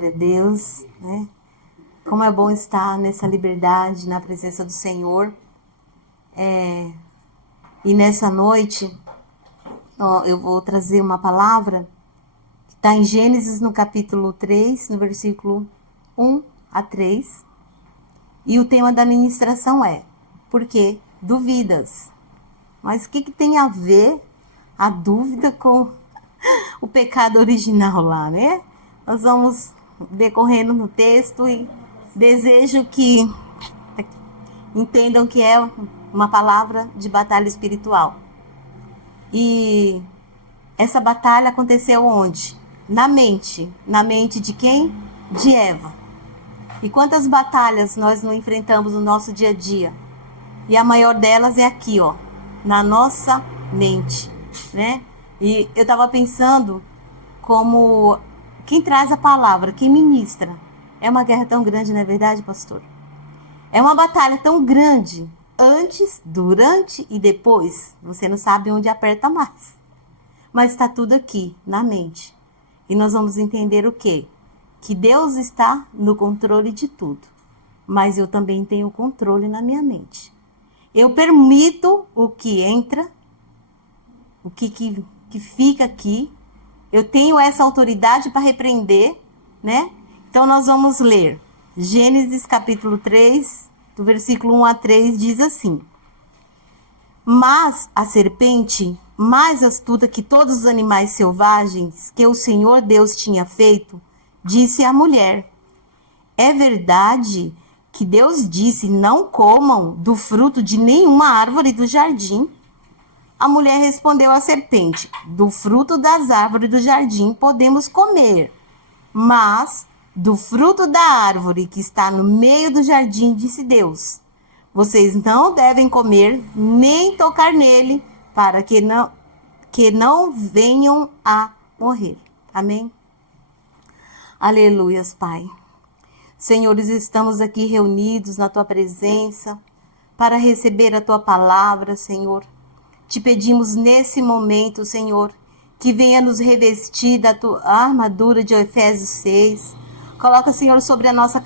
Glória a Deus, né? Como é bom estar nessa liberdade, na presença do Senhor. E nessa noite, eu vou trazer uma palavra que está em Gênesis, no capítulo 3, no versículo 1 a 3. E o tema da ministração é: por que duvidas? Mas o que tem a ver a dúvida com o pecado original lá, né? Nós vamos decorrendo no texto e desejo que entendam que é uma palavra de batalha espiritual. E essa batalha aconteceu onde? Na mente. Na mente de quem? De Eva. E quantas batalhas nós não enfrentamos no nosso dia a dia? E a maior delas é aqui, ó, na nossa mente, né? E eu estava pensando como quem traz a palavra, quem ministra. É uma guerra tão grande, não é verdade, pastor? É uma batalha tão grande, antes, durante e depois. Você não sabe onde aperta mais. Mas está tudo aqui, na mente. E nós vamos entender o quê? Que Deus está no controle de tudo. Mas eu também tenho controle na minha mente. Eu permito o que entra, o que fica aqui. Eu tenho essa autoridade para repreender, né? Então nós vamos ler Gênesis capítulo 3, do versículo 1 a 3, diz assim: Mas a serpente, mais astuta que todos os animais selvagens que o Senhor Deus tinha feito, disse à mulher: É verdade que Deus disse: não comam do fruto de nenhuma árvore do jardim? A mulher respondeu à serpente: do fruto das árvores do jardim podemos comer, mas do fruto da árvore que está no meio do jardim, disse Deus: vocês não devem comer nem tocar nele, para que não venham a morrer. Amém? Aleluias, Pai. Senhores, estamos aqui reunidos na Tua presença para receber a Tua palavra, Senhor. Te pedimos nesse momento, Senhor, que venha nos revestir da Tua armadura de Efésios 6. Coloca, Senhor, sobre a nossa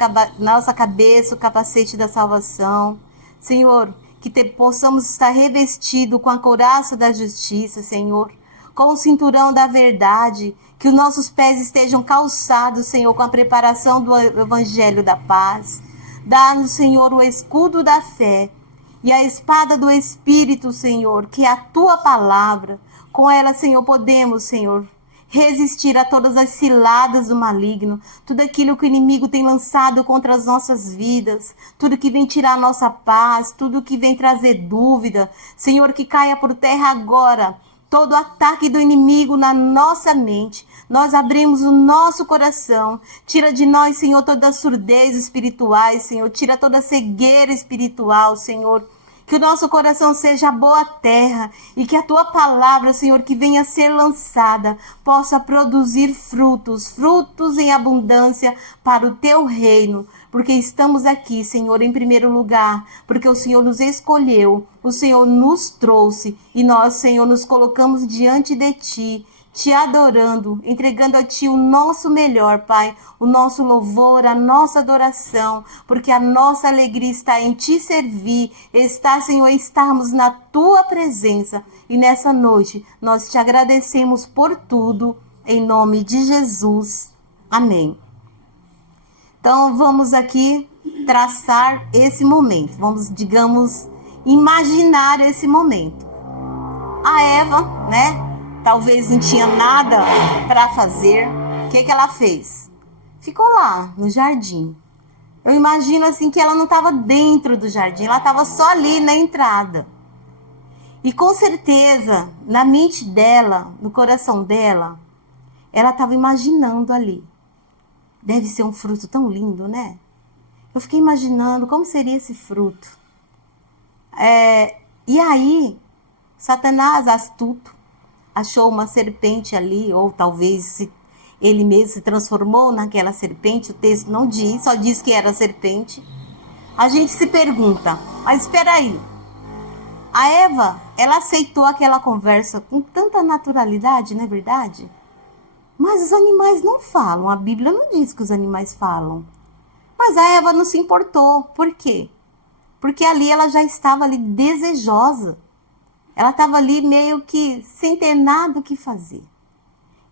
cabeça o capacete da salvação. Senhor, que possamos estar revestidos com a couraça da justiça, Senhor, com o cinturão da verdade, que os nossos pés estejam calçados, Senhor, com a preparação do evangelho da paz. Dá-nos, Senhor, o escudo da fé e a espada do Espírito, Senhor, que é a Tua palavra. Com ela, Senhor, podemos, Senhor, resistir a todas as ciladas do maligno, tudo aquilo que o inimigo tem lançado contra as nossas vidas, tudo que vem tirar a nossa paz, tudo que vem trazer dúvida. Senhor, que caia por terra agora todo ataque do inimigo na nossa mente. Nós abrimos o nosso coração. Tira de nós, Senhor, toda a surdez espiritual, Senhor. Tira toda a cegueira espiritual, Senhor. Que o nosso coração seja boa terra e que a Tua palavra, Senhor, que venha a ser lançada, possa produzir frutos em abundância para o Teu reino. Porque estamos aqui, Senhor, em primeiro lugar, porque o Senhor nos escolheu, o Senhor nos trouxe e nós, Senhor, nos colocamos diante de Ti, Te adorando, entregando a Ti o nosso melhor, Pai, o nosso louvor, a nossa adoração, porque a nossa alegria está em Te servir, está, Senhor, em estarmos na Tua presença. E nessa noite nós Te agradecemos por tudo, em nome de Jesus. Amém. Então vamos aqui traçar esse momento, vamos, digamos, imaginar esse momento. A Eva, né? Talvez não tinha nada para fazer. O que ela fez? Ficou lá no jardim. Eu imagino assim que ela não estava dentro do jardim, ela estava só ali na entrada. E com certeza, na mente dela, no coração dela, ela estava imaginando ali. Deve ser um fruto tão lindo, né? Eu fiquei imaginando como seria esse fruto. E aí, Satanás, astuto, achou uma serpente ali, ou talvez ele mesmo se transformou naquela serpente. O texto não diz, só diz que era serpente. A gente se pergunta, mas espera aí. A Eva, ela aceitou aquela conversa com tanta naturalidade, não é verdade? Mas os animais não falam, a Bíblia não diz que os animais falam. Mas a Eva não se importou. Por quê? Porque ali ela já estava ali desejosa. Ela estava ali meio que sem ter nada o que fazer.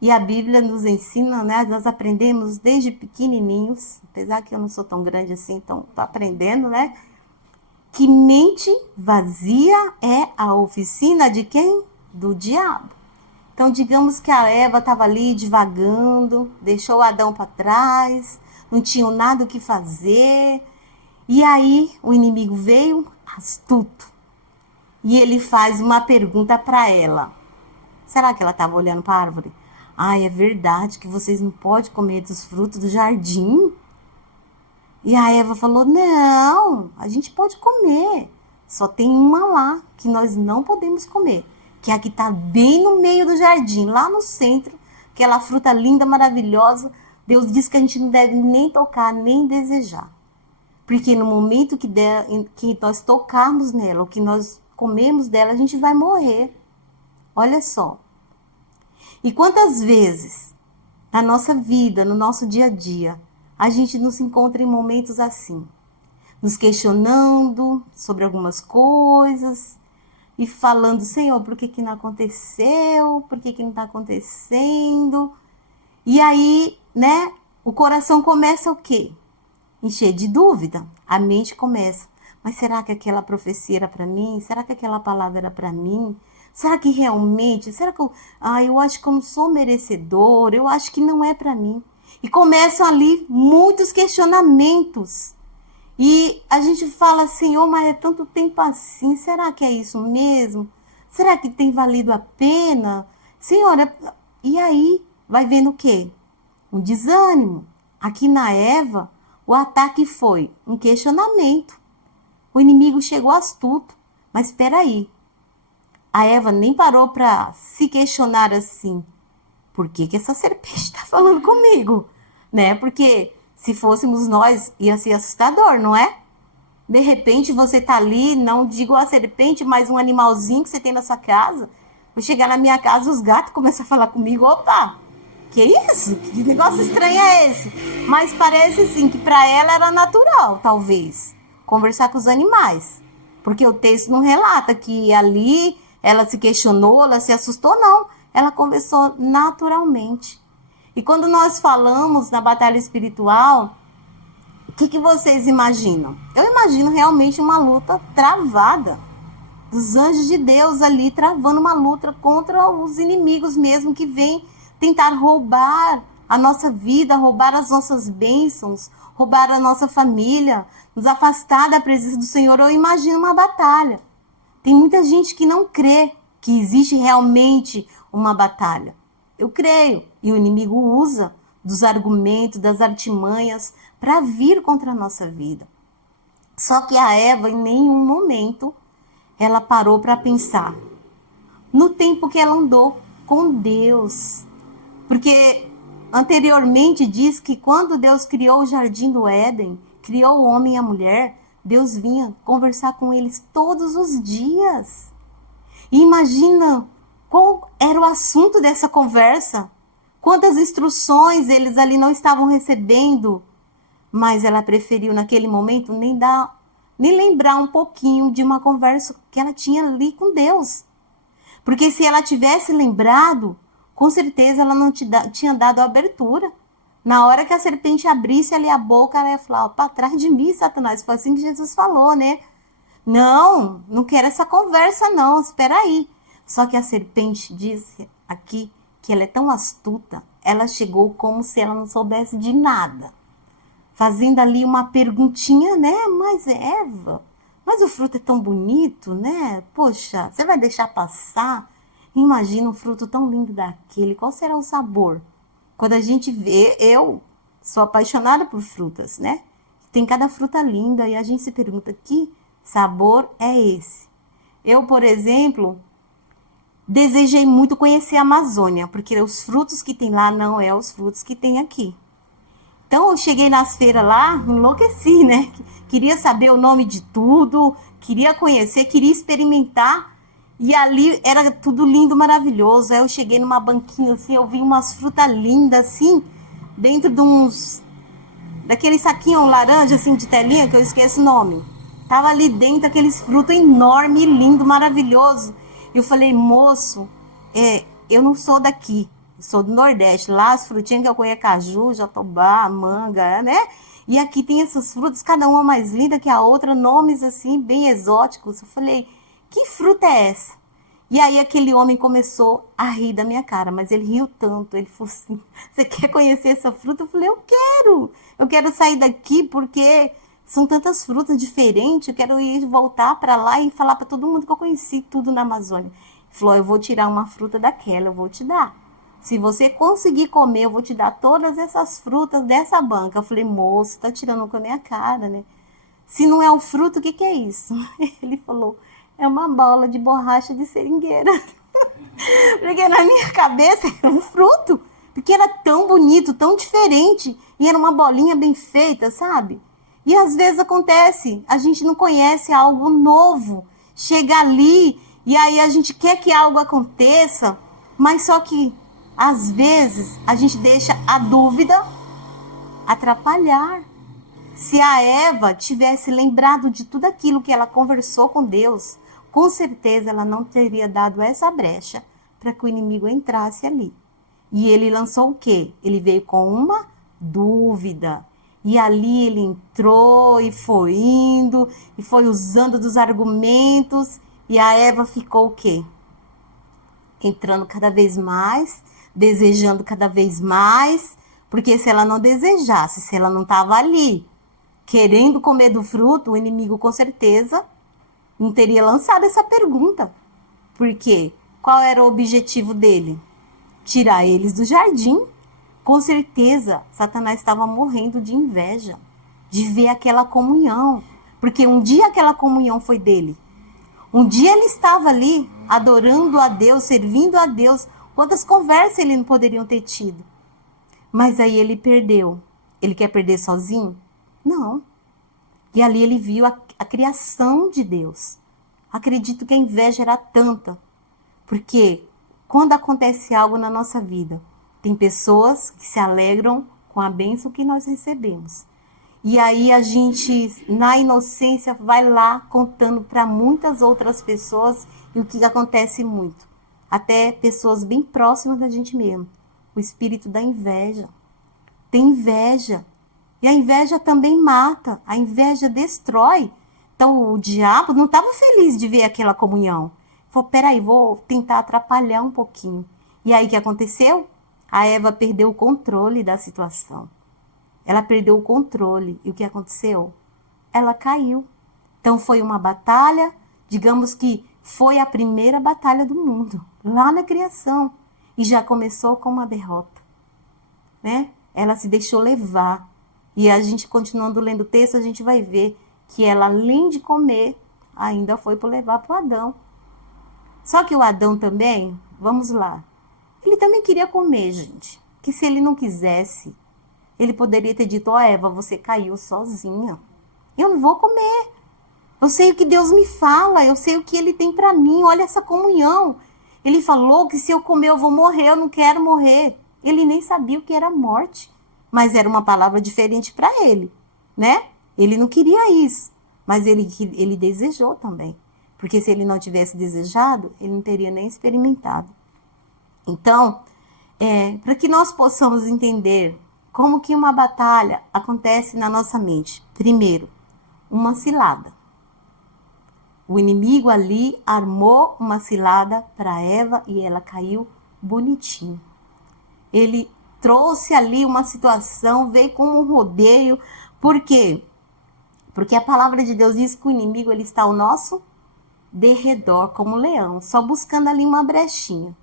E a Bíblia nos ensina, né? Nós aprendemos desde pequenininhos, apesar que eu não sou tão grande assim, então estou aprendendo, né? Que mente vazia é a oficina de quem? Do diabo. Então, digamos que a Eva estava ali divagando, deixou o Adão para trás, não tinha nada o que fazer. E aí o inimigo veio astuto. E ele faz uma pergunta para ela. Será que ela estava olhando para a árvore? Ah, é verdade que vocês não podem comer dos frutos do jardim? E a Eva falou, não, a gente pode comer. Só tem uma lá que nós não podemos comer. Que é a que está bem no meio do jardim, lá no centro. Aquela fruta linda, maravilhosa. Deus diz que a gente não deve nem tocar, nem desejar. Porque no momento que nós tocarmos nela, ou que nós comemos dela, a gente vai morrer. Olha só. E quantas vezes na nossa vida, no nosso dia a dia, a gente nos encontra em momentos assim, nos questionando sobre algumas coisas e falando, Senhor, por que não aconteceu? Por que não está acontecendo? E aí, né, o coração começa o quê? Encher de dúvida. A mente começa, mas será que aquela profecia era para mim? Será que aquela palavra era para mim? Será que realmente? Será que eu acho que eu não sou merecedor? Eu acho que não é para mim. E começam ali muitos questionamentos. E a gente fala, Senhor, mas é tanto tempo assim. Será que é isso mesmo? Será que tem valido a pena? Senhora, e aí vai vendo o quê? Um desânimo. Aqui na Eva, o ataque foi um questionamento. O inimigo chegou astuto. Mas espera aí. A Eva nem parou para se questionar assim, por que essa serpente está falando comigo? Né? Porque se fôssemos nós, ia ser assustador, não é? De repente você tá ali, não digo a serpente, mas um animalzinho que você tem na sua casa. Vou chegar na minha casa, os gatos começam a falar comigo, opa, que isso? Que negócio estranho é esse? Mas parece sim que para ela era natural, talvez, conversar com os animais. Porque o texto não relata que ali ela se questionou, ela se assustou, não. Ela conversou naturalmente. E quando nós falamos na batalha espiritual, o que vocês imaginam? Eu imagino realmente uma luta travada. Dos anjos de Deus ali travando uma luta contra os inimigos mesmo que vêm tentar roubar a nossa vida, roubar as nossas bênçãos, roubar a nossa família, nos afastar da presença do Senhor. Eu imagino uma batalha. Tem muita gente que não crê que existe realmente uma batalha. Eu creio. E o inimigo usa dos argumentos, das artimanhas para vir contra a nossa vida. Só que a Eva, em nenhum momento, ela parou para pensar no tempo que ela andou com Deus. Porque anteriormente diz que quando Deus criou o jardim do Éden, criou o homem e a mulher, Deus vinha conversar com eles todos os dias. E imagina qual era o assunto dessa conversa. Quantas instruções eles ali não estavam recebendo. Mas ela preferiu naquele momento nem lembrar um pouquinho de uma conversa que ela tinha ali com Deus. Porque se ela tivesse lembrado, com certeza ela não tinha dado a abertura. Na hora que a serpente abrisse ali a boca, ela ia falar, para trás de mim, Satanás. Foi assim que Jesus falou, né? Não quero essa conversa não, espera aí. Só que a serpente disse aqui que ela é tão astuta, ela chegou como se ela não soubesse de nada. Fazendo ali uma perguntinha, né? Mas Eva, mas o fruto é tão bonito, né? Poxa, você vai deixar passar? Imagina um fruto tão lindo daquele, qual será o sabor? Quando a gente vê, eu sou apaixonada por frutas, né? Tem cada fruta linda e a gente se pergunta, que sabor é esse? Eu, por exemplo, desejei muito conhecer a Amazônia, porque os frutos que tem lá não é os frutos que tem aqui. Então eu cheguei nas feiras lá, enlouqueci, né? Queria saber o nome de tudo, queria conhecer, queria experimentar. E ali era tudo lindo, maravilhoso. Aí eu cheguei numa banquinha assim, eu vi umas frutas lindas assim, dentro de uns daquele saquinho laranja assim de telinha, que eu esqueço o nome. Tava ali dentro aqueles frutos enormes, lindo, maravilhoso. E eu falei, moço, eu não sou daqui, eu sou do Nordeste. Lá as frutinhas que eu conheço é caju, jatobá, manga, né? E aqui tem essas frutas, cada uma mais linda que a outra, nomes assim, bem exóticos. Eu falei, que fruta é essa? E aí aquele homem começou a rir da minha cara, mas ele riu tanto, ele falou assim, você quer conhecer essa fruta? Eu falei, eu quero sair daqui porque são tantas frutas diferentes, eu quero ir voltar para lá e falar para todo mundo que eu conheci tudo na Amazônia. Ele falou, eu vou tirar uma fruta daquela, eu vou te dar. Se você conseguir comer, eu vou te dar todas essas frutas dessa banca. Eu falei, moço, tá tirando com a minha cara, né? Se não é um fruto, o que que é isso? Ele falou, é uma bola de borracha de seringueira. Porque na minha cabeça era um fruto. Porque era tão bonito, tão diferente. E era uma bolinha bem feita, sabe? E às vezes acontece, a gente não conhece algo novo. Chega ali e aí a gente quer que algo aconteça, mas só que às vezes a gente deixa a dúvida atrapalhar. Se a Eva tivesse lembrado de tudo aquilo que ela conversou com Deus, com certeza ela não teria dado essa brecha para que o inimigo entrasse ali. E ele lançou o quê? Ele veio com uma dúvida. E ali ele entrou e foi indo, e foi usando dos argumentos, e a Eva ficou o quê? Entrando cada vez mais, desejando cada vez mais, porque se ela não desejasse, se ela não estava ali, querendo comer do fruto, o inimigo com certeza não teria lançado essa pergunta. Por quê? Qual era o objetivo dele? Tirar eles do jardim. Com certeza, Satanás estava morrendo de inveja, de ver aquela comunhão. Porque um dia aquela comunhão foi dele. Um dia ele estava ali, adorando a Deus, servindo a Deus. Quantas conversas ele não poderiam ter tido? Mas aí ele perdeu. Ele quer perder sozinho? Não. E ali ele viu a criação de Deus. Acredito que a inveja era tanta. Porque quando acontece algo na nossa vida, tem pessoas que se alegram com a bênção que nós recebemos. E aí a gente, na inocência, vai lá contando para muitas outras pessoas e o que acontece muito. Até pessoas bem próximas da gente mesmo. O espírito da inveja. Tem inveja. E a inveja também mata. A inveja destrói. Então o diabo não estava feliz de ver aquela comunhão. Falou, peraí, vou tentar atrapalhar um pouquinho. E aí o que aconteceu? A Eva perdeu o controle da situação. Ela perdeu o controle. E o que aconteceu? Ela caiu. Então foi uma batalha, digamos que foi a primeira batalha do mundo, lá na criação. E já começou com uma derrota. Né? Ela se deixou levar. E a gente, continuando lendo o texto, a gente vai ver que ela, além de comer, ainda foi para levar para o Adão. Só que o Adão também, vamos lá, ele também queria comer, gente. Que se ele não quisesse, ele poderia ter dito, ó Eva, você caiu sozinha. Eu não vou comer. Eu sei o que Deus me fala, eu sei o que Ele tem para mim, olha essa comunhão. Ele falou que se eu comer eu vou morrer, eu não quero morrer. Ele nem sabia o que era morte, mas era uma palavra diferente para ele, né? Ele não queria isso, mas ele desejou também. Porque se ele não tivesse desejado, ele não teria nem experimentado. Então, para que nós possamos entender como que uma batalha acontece na nossa mente. Primeiro, uma cilada. O inimigo ali armou uma cilada para Eva e ela caiu bonitinho. Ele trouxe ali uma situação, veio com um rodeio. Por quê? Porque a palavra de Deus diz que o inimigo ele está ao nosso derredor, como um leão, só buscando ali uma brechinha.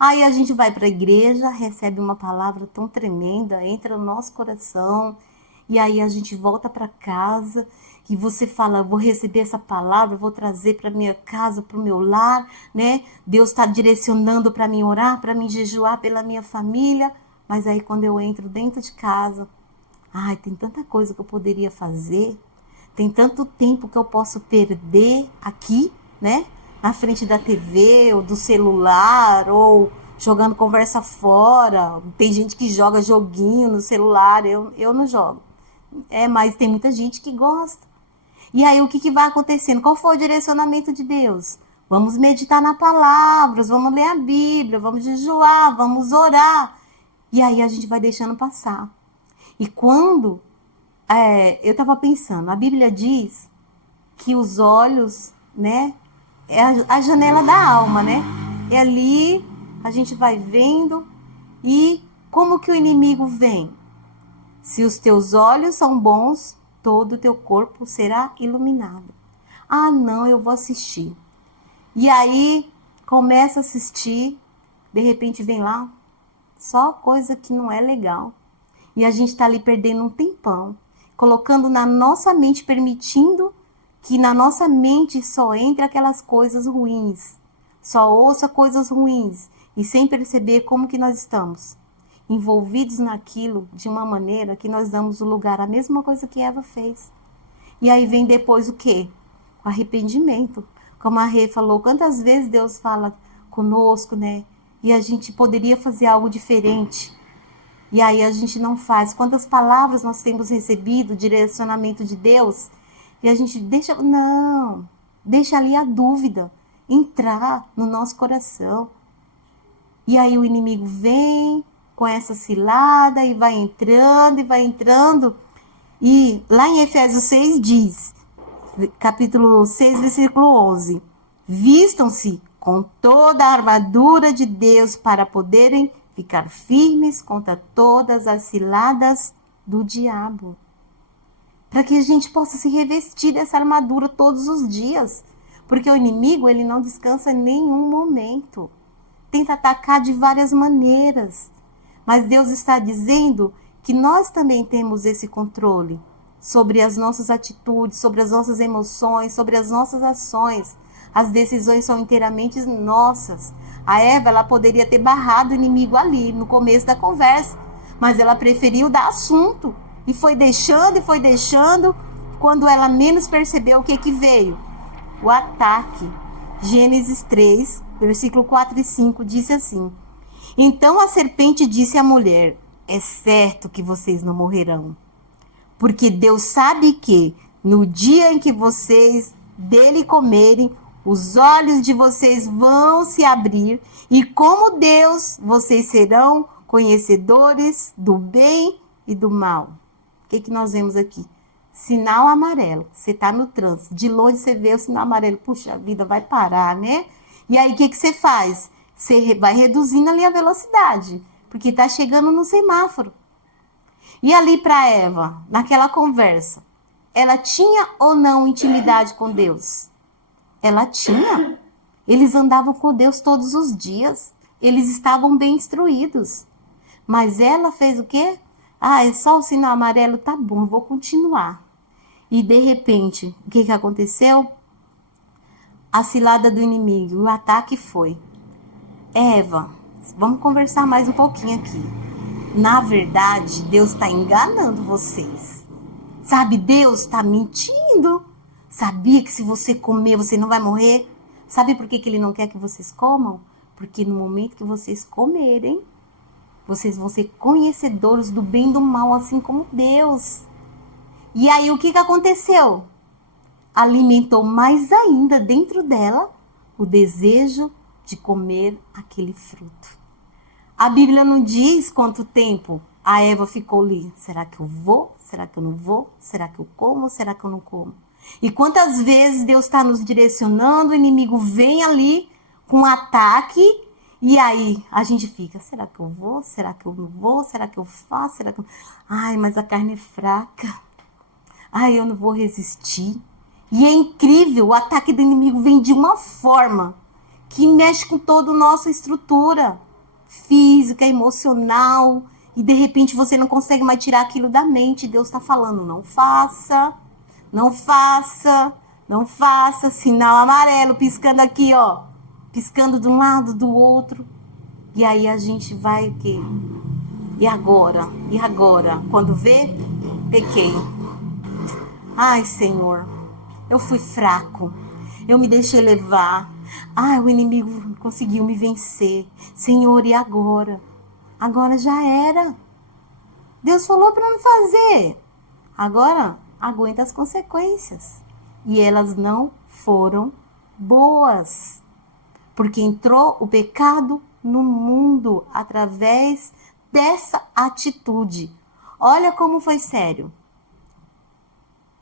Aí a gente vai para a igreja, recebe uma palavra tão tremenda, entra no nosso coração, e aí a gente volta para casa e você fala, vou receber essa palavra, vou trazer para minha casa, para o meu lar, né? Deus está direcionando para mim orar, para mim jejuar pela minha família, mas aí quando eu entro dentro de casa, tem tanta coisa que eu poderia fazer, tem tanto tempo que eu posso perder aqui, né? na frente da TV ou do celular, ou jogando conversa fora. Tem gente que joga joguinho no celular, eu não jogo. Mas tem muita gente que gosta. E aí o que vai acontecendo? Qual foi o direcionamento de Deus? Vamos meditar na palavra, vamos ler a Bíblia, vamos jejuar, vamos orar. E aí a gente vai deixando passar. E quando eu estava pensando, a Bíblia diz que os olhos, né, é a janela da alma, né? É ali, a gente vai vendo. E como que o inimigo vem? Se os teus olhos são bons, todo o teu corpo será iluminado. Ah, não, eu vou assistir. E aí, começa a assistir, de repente vem lá, só coisa que não é legal. E a gente está ali perdendo um tempão, colocando na nossa mente, permitindo que na nossa mente só entre aquelas coisas ruins, só ouça coisas ruins, e sem perceber como que nós estamos envolvidos naquilo de uma maneira que nós damos o lugar à mesma coisa que Eva fez. E aí vem depois o quê? O arrependimento. Como a Rê falou, quantas vezes Deus fala conosco, né? E a gente poderia fazer algo diferente. E aí a gente não faz. Quantas palavras nós temos recebido, direcionamento de Deus, e a gente deixa ali a dúvida entrar no nosso coração. E aí o inimigo vem com essa cilada e vai entrando. E lá em Efésios 6 diz, capítulo 6, versículo 11, vistam-se com toda a armadura de Deus para poderem ficar firmes contra todas as ciladas do diabo. Para que a gente possa se revestir dessa armadura todos os dias. Porque o inimigo, ele não descansa em nenhum momento. Tenta atacar de várias maneiras. Mas Deus está dizendo que nós também temos esse controle sobre as nossas atitudes, sobre as nossas emoções, sobre as nossas ações. As decisões são inteiramente nossas. A Eva, ela poderia ter barrado o inimigo ali, no começo da conversa, mas ela preferiu dar assunto e foi deixando. Quando ela menos percebeu, o que veio? O ataque. Gênesis 3, versículo 4 e 5, disse assim: então a serpente disse à mulher, é certo que vocês não morrerão, porque Deus sabe que no dia em que vocês dele comerem, os olhos de vocês vão se abrir e como Deus, vocês serão conhecedores do bem e do mal. O que nós vemos aqui? Sinal amarelo. Você está no trânsito, de longe você vê o sinal amarelo, puxa, a vida vai parar, né? E aí o que você faz? Você vai reduzindo ali a velocidade, porque está chegando no semáforo. E ali para Eva, naquela conversa, ela tinha ou não intimidade com Deus? Ela tinha. Eles andavam com Deus todos os dias. Eles estavam bem instruídos. Mas ela fez o quê? É só o sinal amarelo, tá bom, eu vou continuar. E de repente, o que aconteceu? A cilada do inimigo, o ataque foi: Eva, vamos conversar mais um pouquinho aqui. Na verdade, Deus está enganando vocês. Sabe, Deus está mentindo. Sabia que se você comer, você não vai morrer? Sabe por que ele não quer que vocês comam? Porque no momento que vocês comerem, vocês vão ser conhecedores do bem e do mal, assim como Deus. E aí, o que aconteceu? Alimentou mais ainda dentro dela o desejo de comer aquele fruto. A Bíblia não diz quanto tempo a Eva ficou ali. Será que eu vou? Será que eu não vou? Será que eu como? Será que eu não como? E quantas vezes Deus está nos direcionando, o inimigo vem ali com um ataque, e aí a gente fica, será que eu vou? Será que eu não vou? Será que eu faço? Será que eu... mas a carne é fraca. Eu não vou resistir. E é incrível, o ataque do inimigo vem de uma forma que mexe com toda a nossa estrutura física, emocional, e de repente você não consegue mais tirar aquilo da mente. Deus está falando, não faça, não faça, não faça. Sinal amarelo piscando aqui, ó, piscando de um lado, do outro. E aí a gente vai o quê? E agora? E agora? Quando vê, pequei. Ai, Senhor, eu fui fraco, eu me deixei levar. Ah, o inimigo conseguiu me vencer. Senhor, e agora? Agora já era. Deus falou para não fazer. Agora, aguenta as consequências. E elas não foram boas. Porque entrou o pecado no mundo através dessa atitude. Olha como foi sério.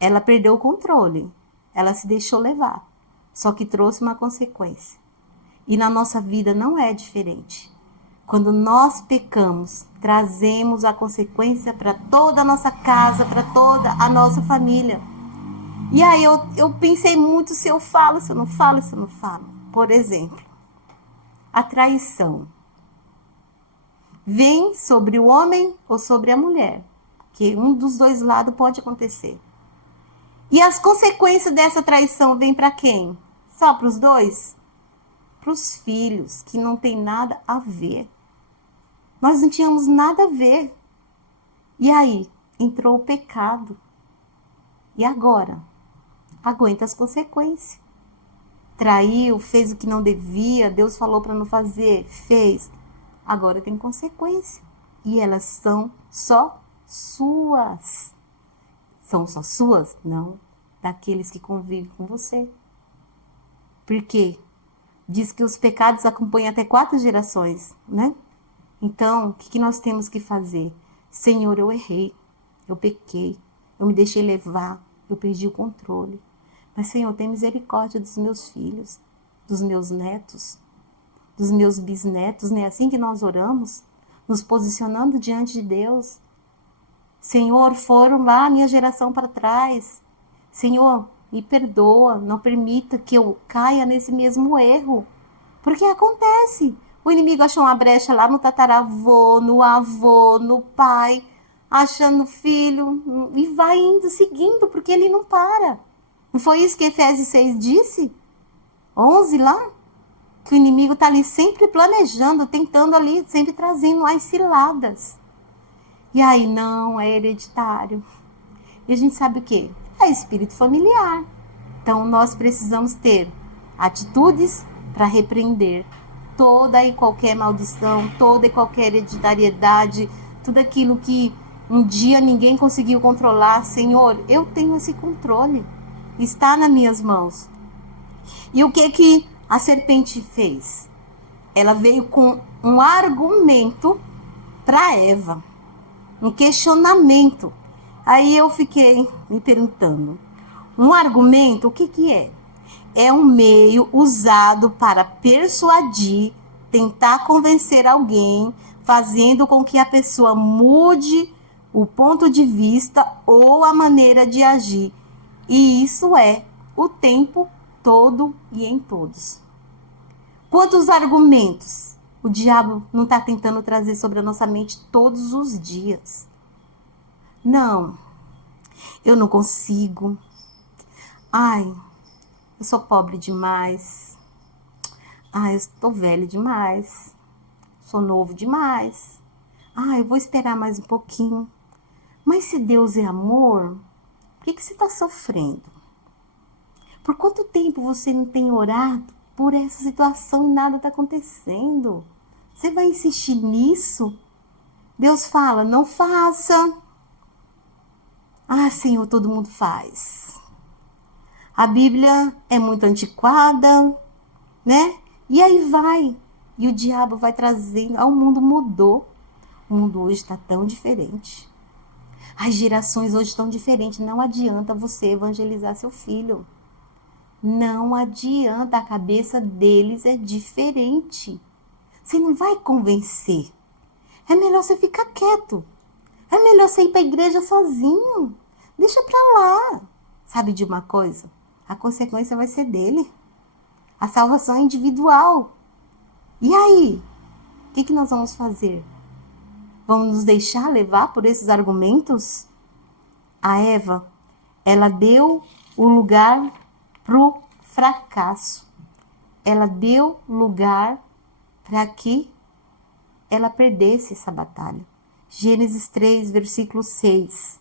Ela perdeu o controle. Ela se deixou levar. Só que trouxe uma consequência. E na nossa vida não é diferente. Quando nós pecamos, trazemos a consequência para toda a nossa casa, para toda a nossa família. E aí eu pensei muito se eu falo, se eu não falo, se eu não falo. Por exemplo, a traição. Vem sobre o homem ou sobre a mulher. Que um dos dois lados pode acontecer. E as consequências dessa traição vêm para quem? Só para os dois? Para os filhos, que não tem nada a ver. Nós não tínhamos nada a ver. E aí, entrou o pecado. E agora? Aguenta as consequências. Traiu, fez o que não devia, Deus falou para não fazer, fez. Agora tem consequência. E elas são só suas. São só suas? Não. Daqueles que convivem com você. Por quê? Diz que os pecados acompanham até 4 gerações, né? Então, o que nós temos que fazer? Senhor, eu errei, eu pequei, eu me deixei levar, eu perdi o controle. Mas, Senhor, tem misericórdia dos meus filhos, dos meus netos, dos meus bisnetos, não é assim que nós oramos? Nos posicionando diante de Deus. Senhor, foram lá a minha geração para trás. Senhor, me perdoa, não permita que eu caia nesse mesmo erro. Porque acontece. O inimigo achou uma brecha lá no tataravô, no avô, no pai, achando filho, e vai indo, seguindo, porque ele não para. Não foi isso que Efésios 6 disse? 11 lá? Que o inimigo está ali sempre planejando, tentando ali, sempre trazendo as ciladas. E aí, não, é hereditário. E a gente sabe o quê? É espírito familiar. Então, nós precisamos ter atitudes para repreender toda e qualquer maldição, toda e qualquer hereditariedade, tudo aquilo que um dia ninguém conseguiu controlar. Senhor, eu tenho esse controle. Está nas minhas mãos. E o que a serpente fez? Ela veio com um argumento para Eva. Um questionamento. Aí eu fiquei me perguntando. Um argumento, o que é? É um meio usado para persuadir, tentar convencer alguém, fazendo com que a pessoa mude o ponto de vista ou a maneira de agir. E isso é o tempo todo e em todos. Quantos argumentos o diabo não está tentando trazer sobre a nossa mente todos os dias? Não, eu não consigo. Ai, eu sou pobre demais. Ai, eu estou velho demais. Sou novo demais. Ai, eu vou esperar mais um pouquinho. Mas se Deus é amor, por que você está sofrendo? Por quanto tempo você não tem orado por essa situação e nada está acontecendo? Você vai insistir nisso? Deus fala, não faça. Ah, Senhor, todo mundo faz. A Bíblia é muito antiquada, né? E aí vai. E o diabo vai trazendo. Ah, o mundo mudou. O mundo hoje está tão diferente. As gerações hoje estão diferentes. Não adianta você evangelizar seu filho. Não adianta. A cabeça deles é diferente. Você não vai convencer. É melhor você ficar quieto. É melhor você ir para a igreja sozinho. Deixa para lá. Sabe de uma coisa? A consequência vai ser dele. A salvação é individual. E aí? O que nós vamos fazer? Vamos nos deixar levar por esses argumentos? A Eva, ela deu o lugar para o fracasso. Ela deu lugar para que ela perdesse essa batalha. Gênesis 3, versículo 6.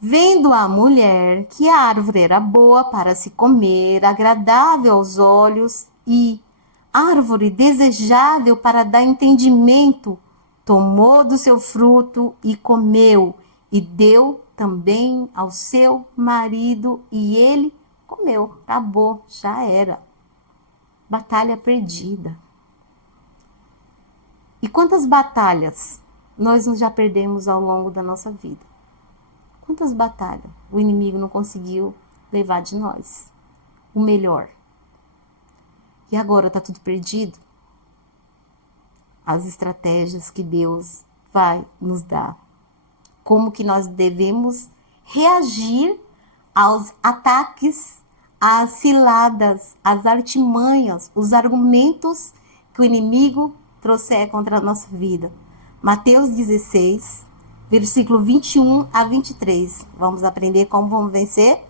Vendo a mulher que a árvore era boa para se comer, agradável aos olhos e árvore desejável para dar entendimento, tomou do seu fruto e comeu, e deu também ao seu marido, e ele comeu. Acabou, já era. Batalha perdida. E quantas batalhas nós já perdemos ao longo da nossa vida? Quantas batalhas o inimigo não conseguiu levar de nós? O melhor. E agora está tudo perdido? As estratégias que Deus vai nos dar. Como que nós devemos reagir aos ataques, às ciladas, às artimanhas, os argumentos que o inimigo trouxer contra a nossa vida. Mateus 16, versículo 21 a 23. Vamos aprender como vamos vencer?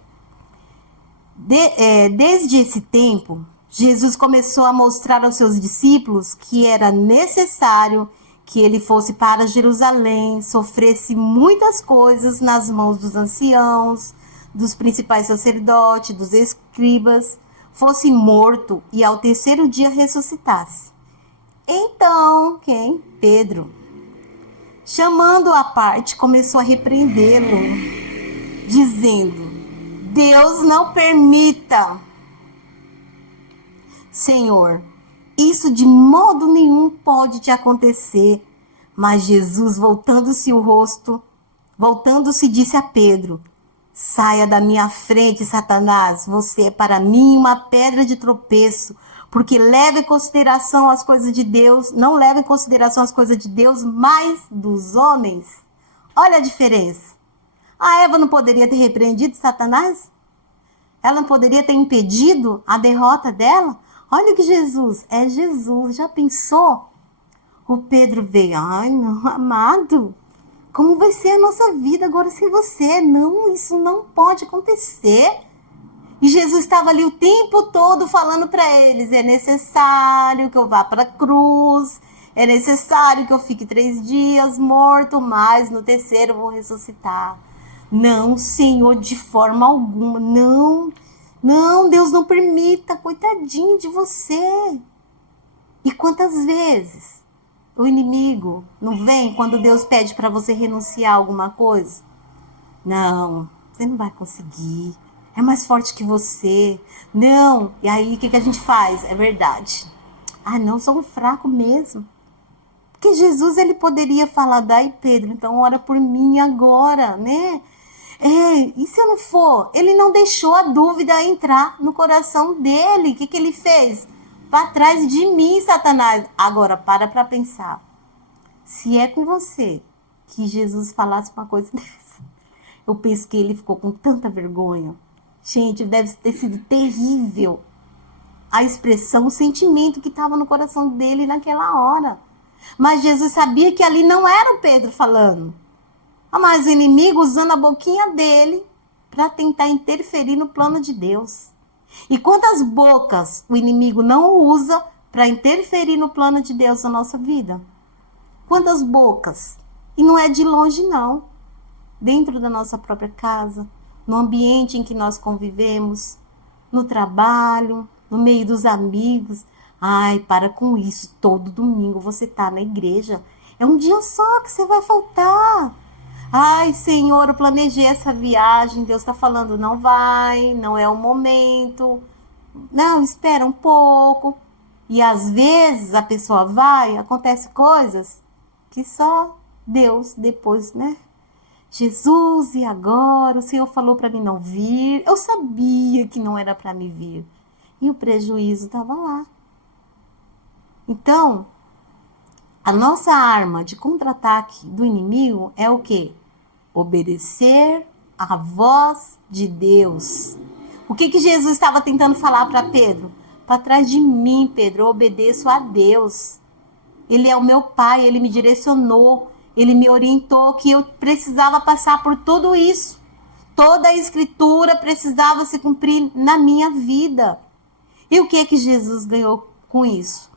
Desde esse tempo, Jesus começou a mostrar aos seus discípulos que era necessário que ele fosse para Jerusalém, sofresse muitas coisas nas mãos dos anciãos, dos principais sacerdotes, dos escribas, fosse morto e ao terceiro dia ressuscitasse. Então, quem? Pedro, chamando-o à parte, começou a repreendê-lo, dizendo: Deus não permita, Senhor, isso de modo nenhum pode te acontecer. Mas Jesus, voltando-se, disse a Pedro: Saia da minha frente, Satanás, você é para mim uma pedra de tropeço, porque leva em consideração as coisas de Deus, não leva em consideração as coisas de Deus, mas dos homens. Olha a diferença. A Eva não poderia ter repreendido Satanás? Ela não poderia ter impedido a derrota dela? Olha que Jesus, é Jesus. Já pensou? O Pedro veio, ai não, amado, como vai ser a nossa vida agora sem você? Não, isso não pode acontecer. E Jesus estava ali o tempo todo falando para eles, é necessário que eu vá para a cruz, é necessário que eu fique 3 dias morto, mas no terceiro eu vou ressuscitar. Não, Senhor, de forma alguma, não, Deus não permita, coitadinho de você. E quantas vezes o inimigo não vem quando Deus pede para você renunciar a alguma coisa? Não, você não vai conseguir. É mais forte que você. Não. E aí, o que a gente faz? É verdade. Ah, não, sou um fraco mesmo. Porque Jesus, ele poderia falar, daí Pedro, então ora por mim agora, né? E se eu não for? Ele não deixou a dúvida entrar no coração dele. O que ele fez? Para trás de mim, Satanás. Agora, para pensar. Se é com você que Jesus falasse uma coisa dessa, eu penso que ele ficou com tanta vergonha. Gente, deve ter sido terrível a expressão, o sentimento que estava no coração dele naquela hora. Mas Jesus sabia que ali não era o Pedro falando. Mas o inimigo usando a boquinha dele para tentar interferir no plano de Deus. E quantas bocas o inimigo não usa para interferir no plano de Deus na nossa vida? Quantas bocas? E não é de longe, não. Dentro da nossa própria casa, no ambiente em que nós convivemos, no trabalho, no meio dos amigos. Ai, para com isso, todo domingo você está na igreja. É um dia só que você vai faltar. Ai, Senhor, eu planejei essa viagem. Deus está falando, não vai, não é o momento. Não, espera um pouco. E às vezes a pessoa vai, acontece coisas que só Deus depois, né? Jesus, e agora? O Senhor falou para mim não vir. Eu sabia que não era para me vir. E o prejuízo estava lá. Então, a nossa arma de contra-ataque do inimigo é o quê? Obedecer à voz de Deus. O que Jesus estava tentando falar para Pedro? Para trás de mim, Pedro, eu obedeço a Deus. Ele é o meu pai, ele me direcionou, ele me orientou que eu precisava passar por tudo isso. Toda a escritura precisava se cumprir na minha vida. E o que Jesus ganhou com isso?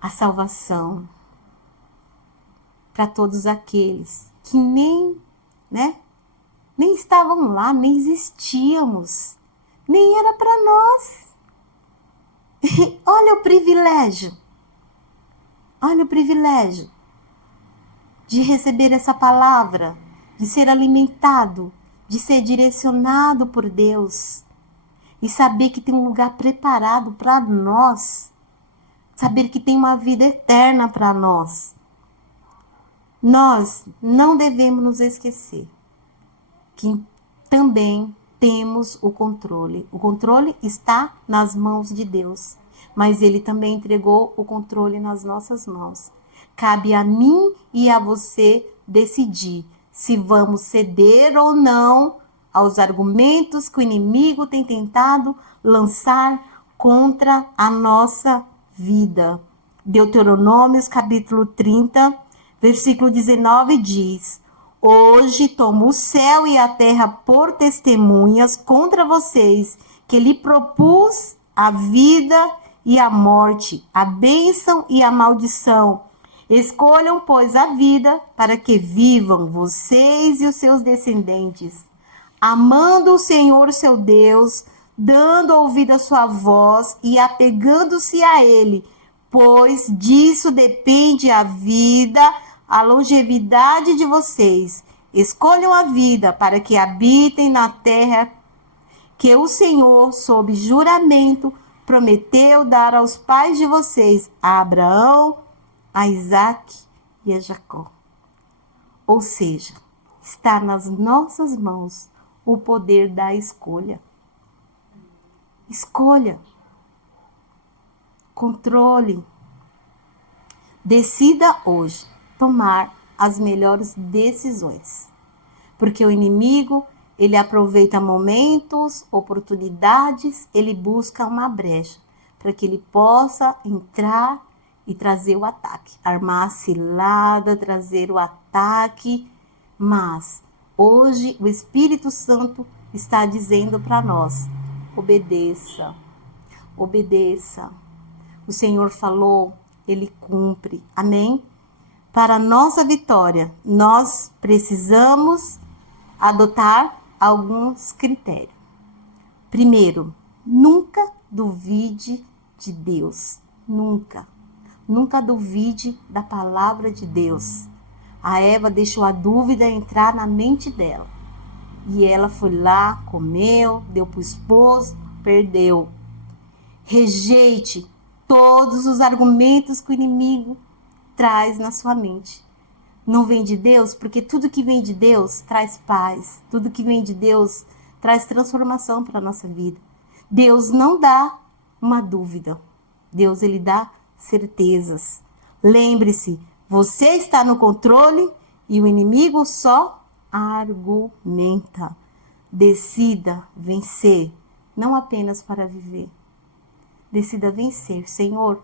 A salvação para todos aqueles que nem, né, nem estavam lá, nem existíamos, nem era para nós. Olha o privilégio de receber essa palavra, de ser alimentado, de ser direcionado por Deus e saber que tem um lugar preparado para nós, saber que tem uma vida eterna para nós. Nós não devemos nos esquecer que também temos o controle. O controle está nas mãos de Deus, mas Ele também entregou o controle nas nossas mãos. Cabe a mim e a você decidir se vamos ceder ou não aos argumentos que o inimigo tem tentado lançar contra a nossa vida. Deuteronômios capítulo 30, versículo 19 diz: hoje tomo o céu e a terra por testemunhas contra vocês, que lhe propus a vida e a morte, a bênção e a maldição. Escolham, pois, a vida, para que vivam vocês e os seus descendentes, amando o Senhor seu Deus, dando ouvido à sua voz e apegando-se a Ele, pois disso depende a vida, a longevidade de vocês. Escolham a vida para que habitem na terra que o Senhor, sob juramento, prometeu dar aos pais de vocês, a Abraão, a Isaac e a Jacó. Ou seja, está nas nossas mãos o poder da escolha. Escolha. Controle. Decida hoje tomar as melhores decisões. Porque o inimigo, ele aproveita momentos, oportunidades, ele busca uma brecha para que ele possa entrar e trazer o ataque, armar a cilada, trazer o ataque. Mas hoje o Espírito Santo está dizendo para nós: obedeça, obedeça. O Senhor falou, Ele cumpre. Amém? Para a nossa vitória, nós precisamos adotar alguns critérios. Primeiro, nunca duvide de Deus. Nunca. Nunca duvide da palavra de Deus. A Eva deixou a dúvida entrar na mente dela. E ela foi lá, comeu, deu para o esposo, perdeu. Rejeite todos os argumentos que o inimigo traz na sua mente. Não vem de Deus, porque tudo que vem de Deus traz paz. Tudo que vem de Deus traz transformação para a nossa vida. Deus não dá uma dúvida. Deus, Ele dá certezas. Lembre-se, você está no controle e o inimigo só argumenta. Decida vencer, não apenas para viver. Decida vencer. Senhor,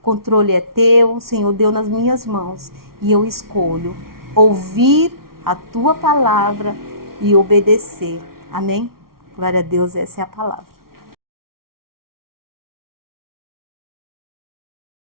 o controle é teu, o Senhor deu nas minhas mãos e eu escolho ouvir a tua palavra e obedecer. Amém? Glória a Deus, essa é a palavra.